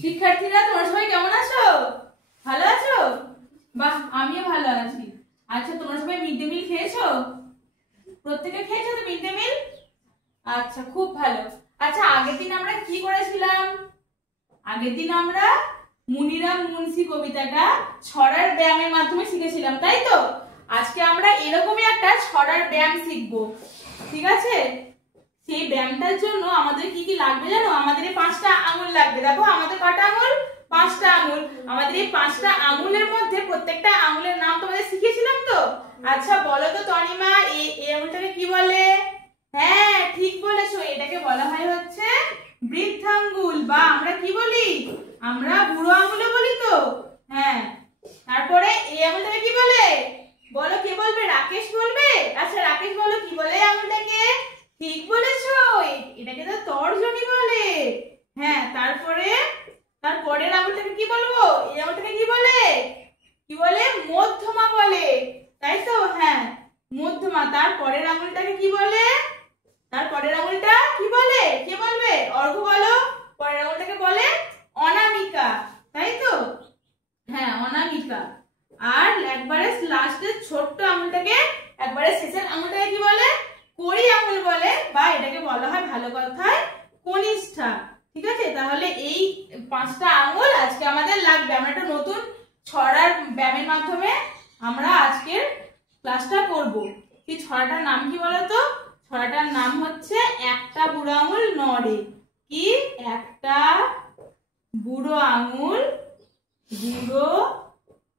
শিক্ষার্থীরা তোমরা সবাই কেমন আছো? ভালো আছো? বাহ, আমিও ভালো আছি। আচ্ছা, তোমরা সবাই মিড ডে মিল খেয়েছো? প্রত্যেকে খেয়েছো তো মিড ডে মিল? আচ্ছা, খুব ভালো। আচ্ছা, আগের দিন আমরা কি করেছিলাম? আগের দিন আমরা মুনিরাম মুন্সি কবিতাটা ছড়ার ব্যায়ামের মাধ্যমে শিখেছিলাম, তাই তো? আজকে আমরা এরকমই একটা ছড়ার ব্যায়াম শিখবো, ঠিক আছে? সেই ব্যায়ামটার জন্য আমাদের কি কি লাগবে জানো? আমাদের এই 5টা আঙুল লাগবে। দেখো আমাদের কটা আঙুল? 5টা আঙুল। আমাদের এই 5টা আঙুলের মধ্যে প্রত্যেকটা আঙুলের নাম তোমাদের শিখেছিলাম তো। আচ্ছা বলো তো তনিমা, এই আঙুলটাকে কি বলে? হ্যাঁ, ঠিক বলেছো, এটাকে বলা হয় হচ্ছে বৃদ্ধাঙ্গুল, বা আমরা কি বলি? আমরা বুড়ো আঙুলে বলি তো। হ্যাঁ, তারপরে এই আঙুলটাকে কি বলে? বলো, কে বলবে? রাকেশ বলবে। আচ্ছা রাকেশ বলো, কি বলে এই আঙুলটাকে? ঠিক বলেছো, এটাকে তো তর্জনী বলে। হ্যাঁ, তারপরের আঙুলটাকে কি বলবো? এই আঙুলটাকে কি বলে? কি বলে? মধ্যমা বলে, তাই তো? হ্যাঁ, মধ্যমা। তারপরের আঙুলটাকে কি বলে? তারপরের আঙুলটা কি বলে? কে বলবে? অর্ঘ বলো। পরের আঙুলটাকে বলে অনামিকা, তাই তো? হ্যাঁ, অনামিকা। আর একবারে লাস্টের ছোট্ট আঙুলটাকে, একবারে শেষের আঙুলটাকে কি বলে? কড়ি আঙুল বলে, বা এটাকে বলা হয় ভালো কথায় কনিষ্ঠা, ঠিক আছে? তাহলে এই 5টা আঙুল আজকে আমাদের লাগবে। আমরা একটা নতুন ছড়ার ব্যায়ামের মাধ্যমে আমরা আজকের ক্লাসটা করব। এই ছড়াটার নাম কি বলতো? ছড়াটার নাম হচ্ছে একটা বুড়ো আঙুল নড়ে। কি? একটা বুড়ো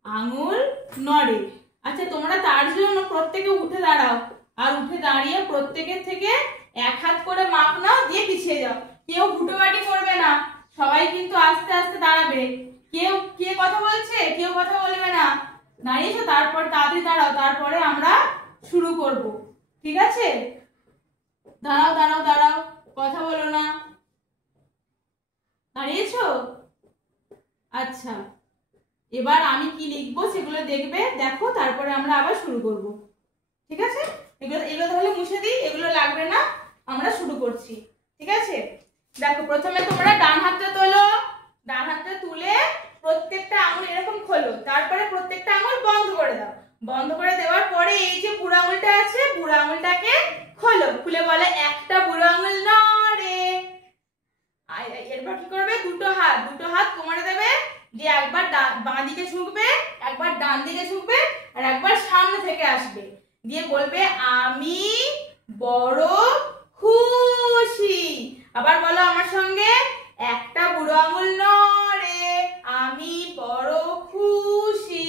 আঙুল নড়ে। আচ্ছা, তোমরা তার জন্য প্রত্যেকে উঠে দাঁড়াও, আর উঠে দাঁড়িয়ে প্রত্যেকের থেকে 1 হাত করে মাপ নাও, দিয়ে পিছিয়ে যাও। কেউ হুটোবাটি করবে না, সবাই কিন্তু আস্তে আস্তে দাঁড়াবে। কে কথা বলছে? কেউ কথা বলবে না। দাঁড়িয়েছো? তারপর তাড়াতাড়ি দাঁড়াও, তারপরে আমরা শুরু করব, ঠিক আছে? দাঁড়াও দাঁড়াও দাঁড়াও, কথা বলো না। দাঁড়িয়েছো? আচ্ছা, এবার আমি কি লিখবো সেগুলো দেখবে, দেখো, তারপরে আমরা আবার শুরু করব, ঠিক আছে? এগুলো তাহলে মুছে দিই, এগুলো লাগবে না, আমরা শুরু করছি, ঠিক আছে? দেখো, প্রথমে তোমরা ডান হাতটা তোলো। ডান হাতটা তুলে প্রত্যেকটা আঙুল এরকম খোলো, তারপরে প্রত্যেকটা আঙুল বন্ধ করে দাও। বন্ধ করে দেওয়ার পরে এই যে বুড়ো আঙুলটা আছে, বুড়ো আঙুলটাকে খোলো, খুলে বলে একটা বুড়ো আঙুল নড়ে। এরপর কি করবে? দুটো হাত কোমরে দেবে, দিয়ে একবার বাঁ দিকে ঝুঁকবে, একবার ডান দিকে ঝুঁকবে, আর একবার সামনে থেকে আসবে, দিয়ে বলবে আমি বড় খুশি। আবার বলো আমার সঙ্গে, একটা বুড়ো আঙুল নড়ে, আমি বড় খুশি।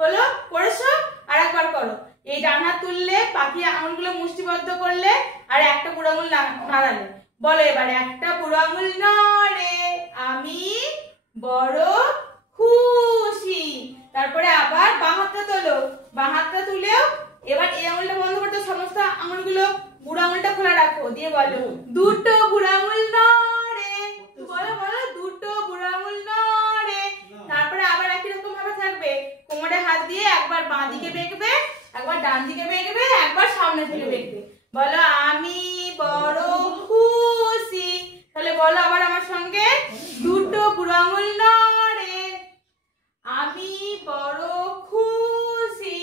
হলো? করেছো? আর একবার করো। এই ডান হাত তুললে, বাকি আঙুলগুলো মুষ্টিবদ্ধ করলে, আর একটা বুড়ো আঙুল নাড়ালে। বলো এবার, একটা বুড়ো আঙুল নড়ে, আমি বড় খুশি। তারপরে আবার বাঁ হাতটা তোলো। বাঁ হাতটা তুলেও এবার এই আঙুলটা বন্ধ করতে, সমস্ত আঙুলগুলো, বুড়ো আঙুলটা খোলা রাখো, দিয়ে বলো দুটো বুড়ো আঙুল নড়ে। বলো বলো, দুটো বুড়ো আঙুল নড়ে। তারপরে আবার একই রকম ভাবে থাকবে, কোমরে হাত দিয়ে একবার বাঁ দিকে বেঁকবে, একবার ডান দিকে বেঁকবে, একবার সামনে থেকে বেঁকবে। বলো আমি বড় খুশি। তাহলে বলো আবার আমার সঙ্গে, দুটো বুড়ো আঙুল নড়ে, আমি বড় খুশি।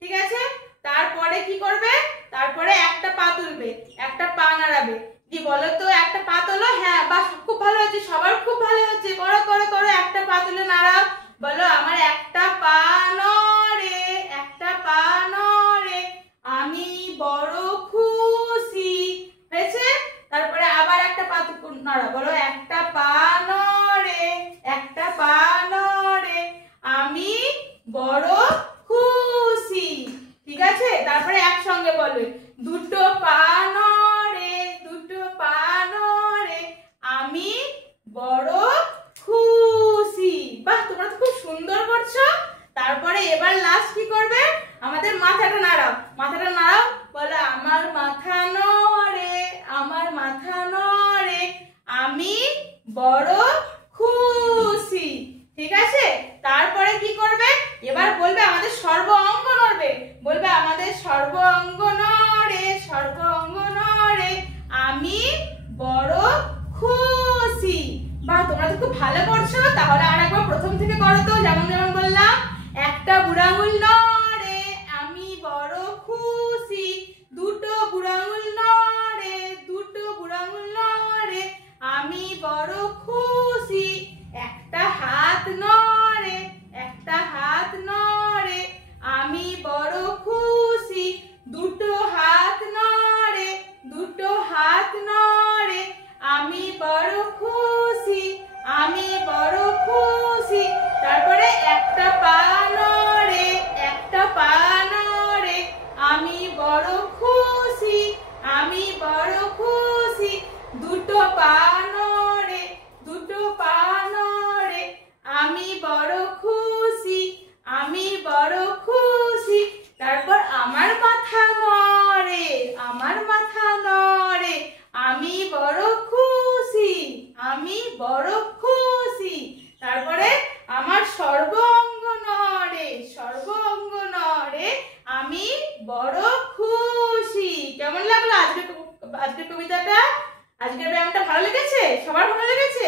ঠিক আছে? তারপরে কি করবে? তারপরে একটা পা তুলবে, একটা পা নাড়াবে। কি বলো তো, একটা পা তোলো। হ্যাঁ, বাস, খুব ভালো হচ্ছে, সবার খুব ভালো হচ্ছে। করো করো করো, একটা পা তুলে নাড়াও। বলো আমার একটা পা নড়ে, একটা পা নড়ে, আমি বড় খুশি। হয়েছে? তারপরে আবার একটা পা নাড়াও। বলো একটা পা নড়ে, একটা পা নড়ে, আমি বড় খুশি। ঠিক আছে? তারপরে একসঙ্গে বলবে, দুটো পা নড়ে, দুটো পা নড়ে, আমি বড় খুশি। বাহ, তোমরা তো খুব সুন্দর করছো। তারপরে এবার লাস্ট কি করবে? আমাদের মাথাটা নাড়াও, মাথাটা নাড়াও। বলো আমার মাথা নড়ে, আমার মাথা নড়ে, আমি বড় খুশি। ঠিক আছে? তারপরে কি করবে? এবার বলবে আমাদের সর্ব অঙ্গ নড়বে। বলবে আমাদের সর্ব অঙ্গ নড়ে, সর্ব অঙ্গ নড়ে, আমি বড় খুশি। বাহ, তোমরা তো খুব ভালো করছো, তাহলে আর একবার প্রথম থেকে করো তো। যেমন যেমন বললাম, একটা বুড়ো আঙুল নড়ে আমি বড় খুশি, দুটো বুড়ো আঙুল নড়ে, দুটো বুড়ো আঙুল নড়ে আমি বড় খুশি, একটা হাত নড়ে, একটা হাত নড়ে আমি বড় খুশি, দুটো হাত নড়ে, দুটো হাত নড়ে আমি বড় খুশি, আমি বড় খুশি। তারপরে একটা পা নড়ে, একটা পা নড়ে আমি বড় খুশি, আমি বড় খুশি, দুটো পা নড়ে, দুটো পা নড়ে আমি বড় খুশি, আমি বড় খুশি। তারপর আমার মাথা নড়ে, আমার মাথা নড়ে আমি বড় খুশি, আমি বড় খুশি। তারপরে আমার সর্ব অঙ্গ নড়ে, সর্ব অঙ্গ নড়ে আমি বড় খুশি। কেমন লাগলো আজকের কবিতাটা? আজকের ব্যায়ামটা ভালো লেগেছে? সবার ভালো লেগেছে?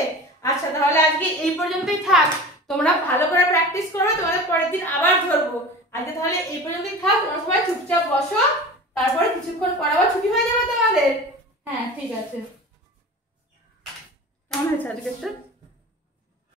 আচ্ছা, তাহলে আজকে এই পর্যন্তই থাক। তোমরা ভালো করে প্র্যাকটিস করো, তোমাদের পরের দিন আবার ধরবো। আজকে তাহলে এই পর্যন্তই থাক। তোমরা সবাই চুপচাপ বসো, তারপরে কিছুক্ষণ পর আবার ছুটি হয়ে যাবে তোমাদের। হ্যাঁ, ঠিক আছে। কেমন হয়েছে আজকেরটা?